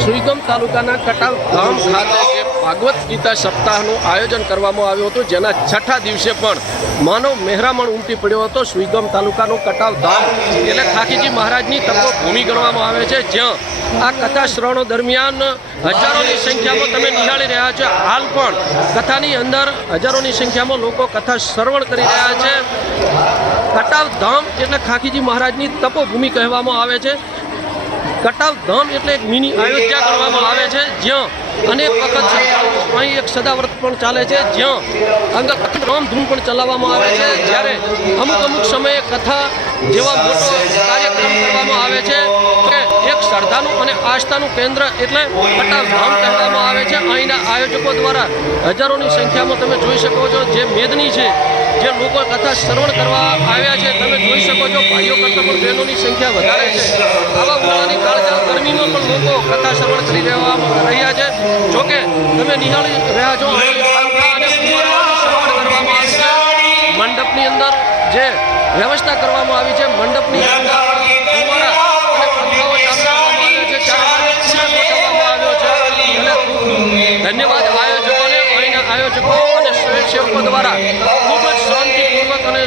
સુઈગામ તાલુકાના કટાવ ગામ ખાતે જે ભાગવત ગીતા સપ્તાહનું આયોજન કરવામાં આવ્યું હતું, જેના છઠ્ઠા દિવસે પણ માનવ મહેરામણ ઉમટી પડ્યો હતો. સુઈગામ તાલુકાનું કટાવ ધામ એટલે ખાખીજી મહારાજની તપોભૂમિ ગણવામાં આવે છે, જ્યાં આ કથા શ્રવણો દરમિયાન હજારોની સંખ્યામાં તમે નિહાળી રહ્યા છો. હાલ પણ કથાની અંદર હજારોની સંખ્યામાં લોકો કથા શ્રવણ કરી રહ્યા છે. કટાવ ધામ એટલે ખાખીજી મહારાજની તપોભૂમિ કહેવામાં આવે છે. કટાવ ધામ એટલે એક મિની અયોધ્યા કરવામાં આવે છે, જ્યાં અનેક વખત અહીં એક સદાવ્રત પણ ચાલે છે, જ્યાં અંગ રામધૂન પણ ચલાવવામાં આવે છે. જ્યારે અમુક સમયે કથા જેવા મોટો કાર્યક્રમ કરવામાં આવે છે કે એક શ્રદ્ધાનું અને આસ્થાનું કેન્દ્ર એટલે કટાવ ધામ કહેવામાં આવે છે. અહીંના આયોજકો દ્વારા હજારોની સંખ્યામાં તમે જોઈ શકો છો જે મેદની છે, જે લોકો કથા શ્રવણ કરવા આવ્યા છે. તમે જોઈ શકો છો ભાઈઓ કરતાં પણ બહેનોની સંખ્યા વધારે છે. આવા ઉનાળાની કાળજાળ ગરમીમાં પણ લોકો કથા શ્રવણ કરી રહ્યા છે. જોકે તમે નિહાળી રહ્યા છો અને શ્રવણ કરવામાં આવે છે. મંડપની અંદર જે વ્યવસ્થા કરવામાં આવી છે, મંડપની અંદર ધન્યવાદ આયોજકોને, અહીંના આયોજકો અને સ્વયંસેવકો દ્વારા ખૂબ જ શાંતિપૂર્વક અને